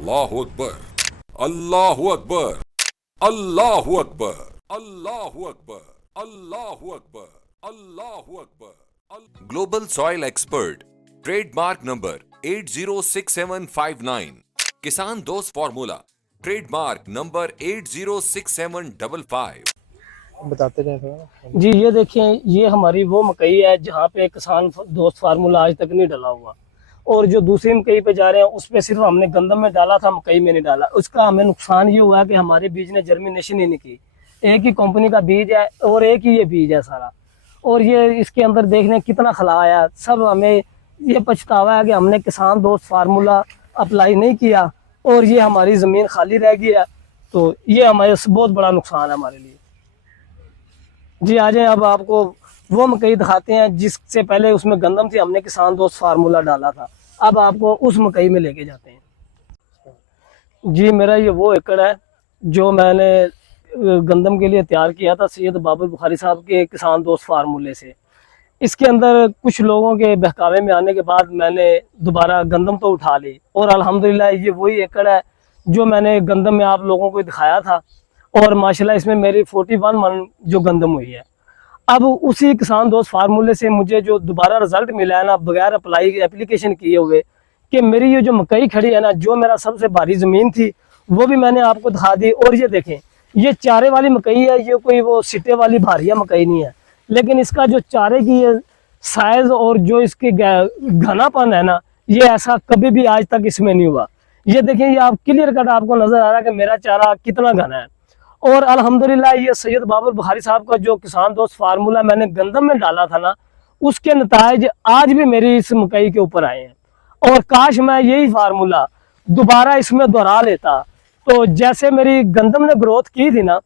अल्लाहु अकबर, अल्लाहु अकबर, अल्लाहु अकबर, अल्लाहु अकबर, अल्लाहु अकबर, अल्लाहु Akbar. Global soil expert, trademark number 806759, किसान दोस्त फार्मूला, ट्रेडमार्क नंबर 806755। बताते रहे थोड़ा। जी ये देखें, ये हमारी वो मकई है जहाँ पे किसान दोस्त फार्मूला आज तक नहीं डाला हुआ, और जो दूसरी मकई पे जा रहे हैं उस पे सिर्फ हमने गंदम में डाला था, मकई में नहीं डाला। उसका हमें नुकसान ये हुआ कि हमारे बीज ने जर्मिनेशन ही नहीं की। एक ही कंपनी का बीज है और एक ही ये बीज है सारा, और ये इसके अंदर देख लें कितना खला आया। सब हमें ये पछतावा है कि हमने किसान दोस्त फार्मूला अप्लाई नहीं किया और ये हमारी ज़मीन खाली रह गई है। तो ये हमारे बहुत बड़ा नुकसान है हमारे लिए। जी आ जाए, अब आपको वो मकई दिखाते हैं जिससे पहले उसमें गंदम थी, हमने किसान दोस्त फार्मूला डाला था। अब आपको उस मकई में लेके जाते हैं। जी मेरा ये वो एकड़ है जो मैंने गंदम के लिए तैयार किया था सैयद बाबर बुखारी साहब के किसान दोस्त फार्मूले से। इसके अंदर कुछ लोगों के बहकावे में आने के बाद मैंने दोबारा गंदम तो उठा ली, और अल्हम्दुलिल्लाह ये वही एकड़ है जो मैंने गंदम में आप लोगों को दिखाया था, और माशाल्लाह इसमें मेरी 41 मन जो गंदम हुई है। अब उसी किसान दोस्त फार्मूले से मुझे जो दोबारा रिजल्ट मिला है ना, बगैर एप्लीकेशन किए हुए, कि मेरी ये जो मकई खड़ी है ना, जो मेरा सबसे भारी ज़मीन थी वो भी मैंने आपको दिखा दी। और ये देखें, ये चारे वाली मकई है, ये कोई वो सिट्टे वाली भारिया मकई नहीं है, लेकिन इसका जो चारे की ये साइज़ और जो इसकी घनापन है ना, ये ऐसा कभी भी आज तक इसमें नहीं हुआ। ये देखें, ये आप क्लियर कट आपको नज़र आ रहा है कि मेरा चारा कितना घना है। और अल्हम्दुलिल्लाह ये सैयद बाबर बुखारी साहब का जो किसान दोस्त फार्मूला मैंने गंदम में डाला था ना, उसके नतायज आज भी मेरी इस मकई के ऊपर आए हैं। और काश मैं यही फार्मूला दोबारा इसमें दोहरा लेता, तो जैसे मेरी गंदम ने ग्रोथ की थी ना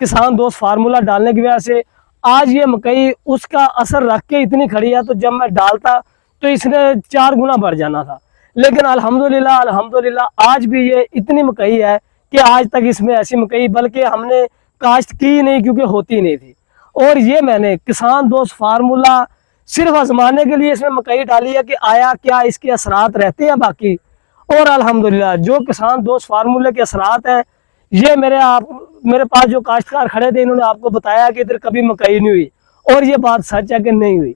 किसान दोस्त फार्मूला डालने की वजह से, आज ये मकई उसका असर रख के इतनी खड़ी है, तो जब मैं डालता तो इसने 4 गुना बढ़ जाना था। लेकिन अल्हम्दुलिल्लाह अल्हम्दुलिल्लाह आज भी ये इतनी मकई है कि आज तक इसमें ऐसी मकई बल्कि हमने काश्त की नहीं, क्योंकि होती नहीं थी। और ये मैंने किसान दोस्त फार्मूला सिर्फ आजमाने के लिए इसमें मकई डाली है कि आया क्या इसके असरात रहते हैं बाकी। और अल्हम्दुलिल्लाह जो किसान दोस्त फार्मूले के असरात हैं, ये मेरे पास जो काश्तकार खड़े थे, इन्होंने आपको बताया कि इधर कभी मकई नहीं हुई, और ये बात सच है कि नहीं हुई।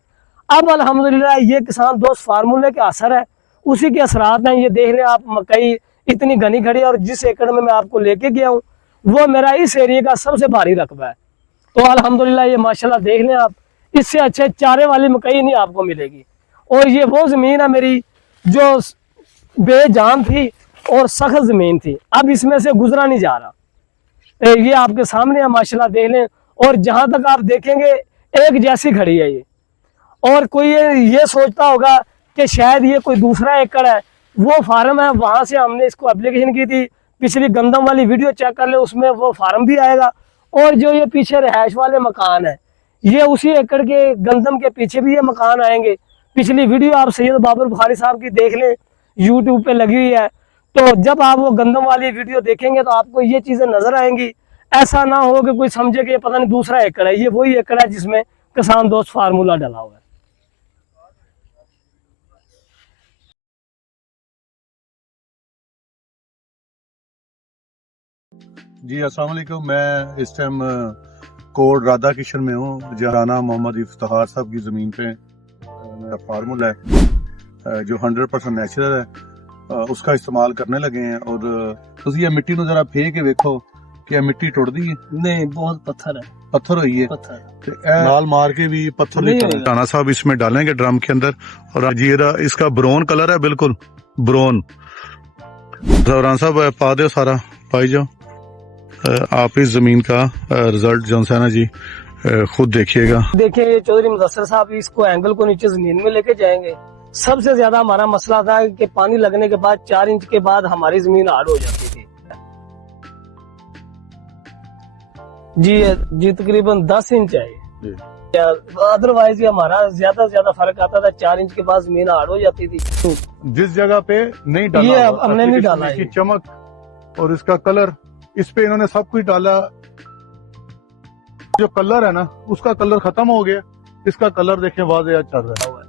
अब अल्हम्दुलिल्लाह ये किसान दोस्त फार्मूले का असर है, उसी के असरात हैं। ये देख लें आप, मकई इतनी घनी खड़ी है, और जिस एकड़ में मैं आपको लेके गया हूँ वो मेरा इस एरिया का सबसे भारी रकबा है। तो अल्हम्दुलिल्लाह ये माशाल्लाह देख लें आप, इससे अच्छे चारे वाली मकई नहीं आपको मिलेगी। और ये वो ज़मीन है मेरी जो बेजान थी और सख्त ज़मीन थी, अब इसमें से गुजरा नहीं जा रहा। तो ये आपके सामने है, माशाल्लाह देख लें। और जहाँ तक आप देखेंगे एक जैसी खड़ी है ये। और कोई ये सोचता होगा कि शायद ये कोई दूसरा एकड़ है, वो फार्म है, वहाँ से हमने इसको एप्लीकेशन की थी। पिछली गंदम वाली वीडियो चेक कर ले, उसमें वो फार्म भी आएगा। और जो ये पीछे रिहाइश वाले मकान है, ये उसी एकड़ के गंदम के पीछे भी ये मकान आएंगे। पिछली वीडियो आप सैयद बाबर बुखारी साहब की देख लें, यूट्यूब पे लगी हुई है। तो जब आप वो गंदम वाली वीडियो देखेंगे तो आपको ये चीज़ें नज़र आएंगी। ऐसा ना हो कि कोई समझे कि पता नहीं दूसरा एकड़ है, ये वही एकड़ है जिसमें किसान दोस्त फार्मूला डाला हुआ है। जी अस्सलाम वालेकुम। मैं इस टाइम कोट राधा किशन में हूँ, जहाना मोहम्मद इफ्तिखार साहब की ज़मीन पे मेरा फार्मूला है जो 100% नेचुरल है, उसका इस्तेमाल करने लगे हैं। और तुम ये मिट्टी नूं जरा फेंक के देखो कि मिट्टी टुटदी है? नहीं, बहुत पत्थर है, पत्थर हुई है, नाल मार के भी पत्थर नहीं। राणा साहब इसमें डालेंगे ड्रम के अंदर, और जीरा इसका ब्राउन कलर है, बिल्कुल ब्राउन। राणा साहब पा दो, सारा पाई जाओ। आप इस जमीन का रिजल्ट जो है ना जी खुद देखिएगा। देखिए ये चौधरी मुदस्सिर साहब इसको एंगल को नीचे जमीन में लेके जाएंगे। सबसे ज्यादा हमारा मसला था कि पानी लगने के बाद 4 इंच के बाद हमारी जमीन हार्ड हो जाती थी। जी तकरीबन 10 इंच है, अदरवाइज हमारा ज्यादा से ज्यादा फर्क आता था। 4 इंच के बाद जमीन हार्ड हो जाती थी। जिस जगह पे नहीं डाला, ये हमने नहीं डाला, इसकी चमक और इसका कलर, इस पे इन्होंने सब कुछ डाला। जो कलर है ना, उसका कलर खत्म हो गया, इसका कलर देखें वाज़ेह चल रहा है।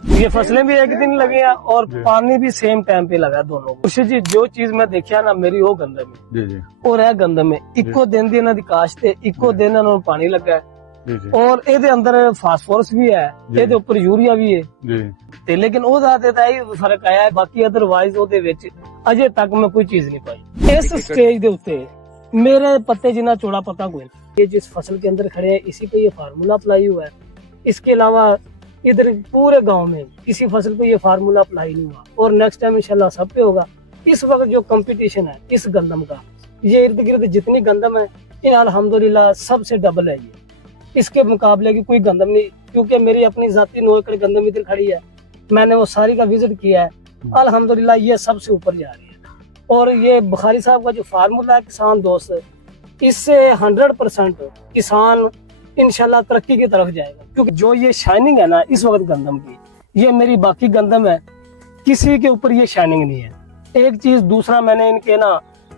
ये फसलें भी एक दिन लगे हैं और पानी भी सेम टाइम पे लगा दोनों को। खुशी जी जो चीज मैं देखिया ना मेरी वो गंदम है जी जी और है गंदम है इको दिन दी इन्हां दी काश्त है इको दिन इन्हां नूं पानी लगा है जी जी और ਇਹਦੇ अंदर फास्फोरस भी है ਇਹਦੇ ਉੱਪਰ यूरिया भी है जी ਤੇ ਲੇਕਿਨ ਉਹਦਾ ਤੇ ਤਾਂ ਇਹ ਫਰਕ ਆਇਆ ਹੈ ਬਾਕੀ ਅਦਰਵਾਈਜ਼ ਉਹਦੇ ਵਿੱਚ ਅਜੇ ਤੱਕ ਮੈਂ ਕੋਈ ਚੀਜ਼ नहीं पाई इस स्टेज ਦੇ ਉੱਤੇ मेरे पत्ते जितना चौड़ा पत्ता कोई नहीं। ये जिस फसल के अंदर खड़े हैं इसी पे ये फार्मूला अप्लाई हुआ है। इसके अलावा इधर पूरे गांव में किसी फसल पे ये फार्मूला अप्लाई नहीं हुआ और नेक्स्ट टाइम इंशाल्लाह सब पे होगा। इस वक्त जो कंपटीशन है इस गंदम का ये इर्द गिर्द जितनी गंदम है ये अल्हम्दुलिल्लाह सबसे डबल है। ये इसके मुकाबले की कोई गंदम नहीं क्योंकि मेरी अपनी जाती 9 एकड़ गंदम इधर खड़ी है। मैंने वो सारी का विजिट किया है अल्हम्दुलिल्लाह ये सबसे ऊपर जा रही है। और ये बुखारी साहब का जो फार्मूला है किसान दोस्त इससे 100% किसान इंशाल्लाह तरक्की की तरफ जाएगा क्योंकि जो ये शाइनिंग है ना इस वक्त गंदम की ये मेरी बाकी गंदम है किसी के ऊपर ये शाइनिंग नहीं है। एक चीज दूसरा मैंने इनके ना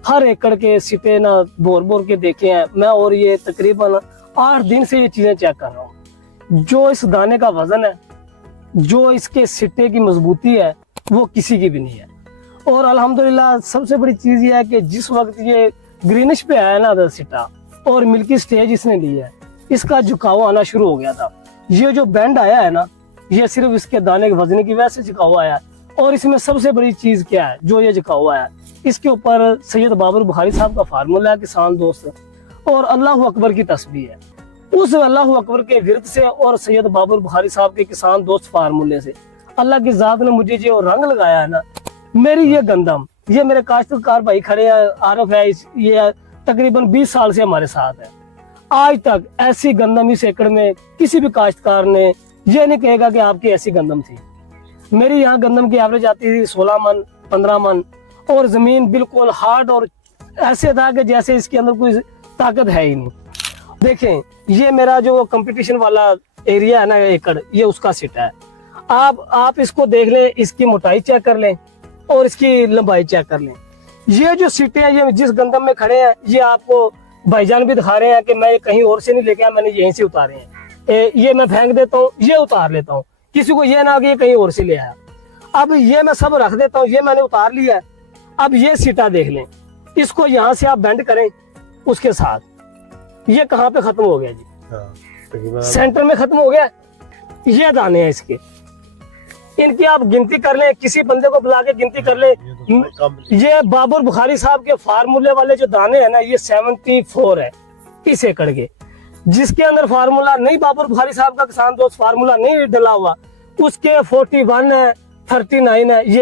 हर एकड़ के सिटे ना बोर बोर के देखे हैं मैं और ये तकरीबन 8 दिन से ये चीजें चेक कर रहा हूँ। जो इस दाने का वजन है जो इसके सिट्टे की मजबूती है वो किसी की भी नहीं है। और अल्हम्दुलिल्लाह सबसे बड़ी चीज ये है कि जिस वक्त ये ग्रीनिश पे आया ना सिट्टा और मिल्की स्टेज इसने ली है इसका झुकाव आना शुरू हो गया था। ये जो बैंड आया है ना ये सिर्फ इसके दाने के वजन की वजह से झुकाव आया है। और इसमें सबसे बड़ी चीज क्या है जो ये झुकाव आया है इसके ऊपर सैयद बाबर बुखारी साहब का फार्मूला है किसान दोस्त और अल्लाह अकबर की तस्बीह है। उस अल्लाह अकबर के विरद से और सैयद बाबर बुखारी साहब के किसान दोस्त फार्मूले से अल्लाह की जात ने मुझे जो रंग लगाया है ना मेरी ये गंदम ये मेरे काश्तकार भाई खड़े हैं आरफ है ये तकरीबन 20 साल से हमारे साथ है। आज तक ऐसी गंदम इस एकड़ में किसी भी काश्तकार ने ये नहीं कहेगा कि आपकी ऐसी गंदम थी। मेरी यहाँ गंदम की एवरेज आती थी 16 मन 15 मन और जमीन बिल्कुल हार्ड और ऐसे था कि जैसे इसके अंदर कोई ताकत है ही नहीं। देखें ये मेरा जो कंपटीशन वाला एरिया है ना एकड़ ये उसका सिटा है। आप इसको देख लें इसकी मोटाई चेक कर लें और इसकी लंबाई चेक कर लें। ये जो सीटें हैं ये जिस गंदम में खड़े हैं ये आपको भाईजान भी दिखा रहे हैं कि मैं कहीं और से नहीं लेके आया मैंने यहीं से उतारे हैं। ये मैं फेंक देता हूँ ये उतार लेता हूँ किसी को ये ना कि ये कहीं और से ले आया। अब ये मैं सब रख देता हूँ ये मैंने उतार लिया है। अब ये सीटा देख लें इसको यहाँ से आप बेंड करें उसके साथ ये कहाँ पे खत्म हो गया जी सेंटर में खत्म हो गया। ये दाने हैं इसके इनकी आप गिनती कर लें किसी बंदे को बुला के गिनती कर लें। ये बाबर बुखारी साहब के फार्मूले वाले जो दाने हैं ना ये 74 है इस एकड़ के जिसके अंदर फार्मूला नहीं बाबर बुखारी साहब का किसान दोस्त फार्मूला नहीं डला हुआ उसके 41 है 39 है ये